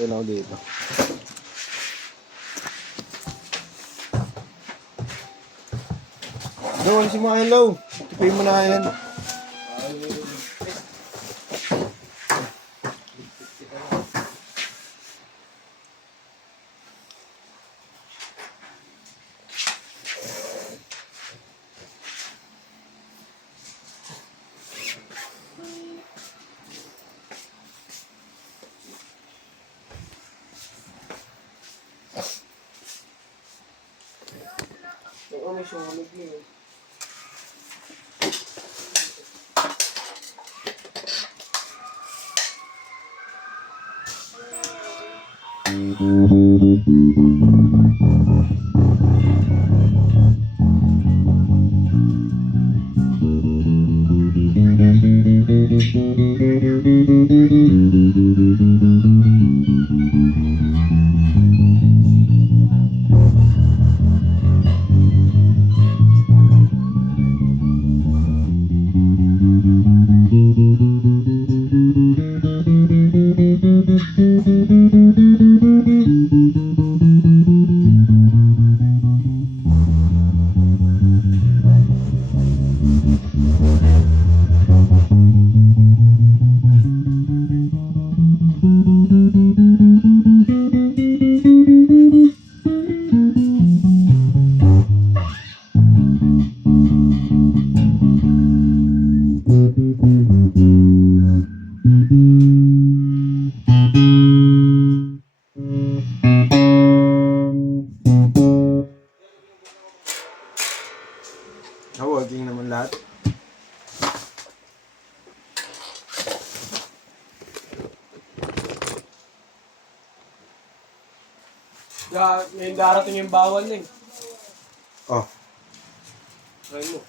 Ayun ako dito. Doon si mga hello. Tipay mo na yan. Oo, may sumunod yun. Working naman lahat. Ngayon darating yung bawal na eh. Oh. Try mo.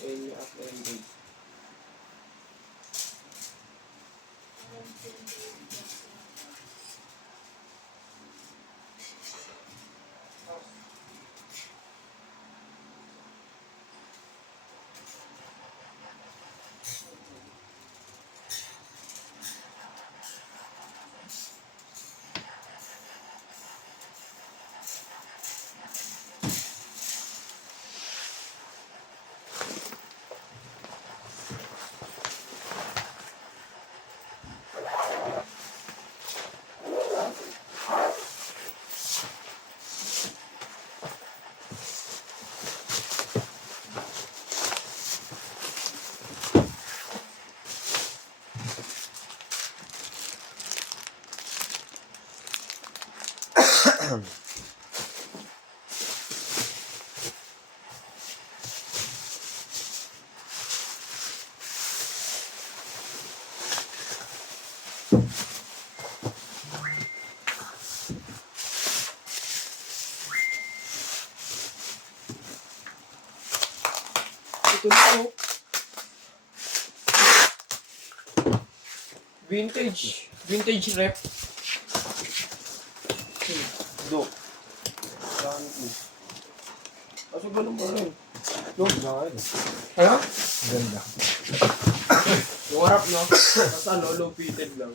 Ayun yung upload. Ito na oh. Vintage rep. Do. Kaso ganun ba rin? Ano? Ganda. Yung harap no? Tapos ano, low fitted lang.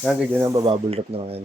Yan, ganyan ang bababulrap na lang yan.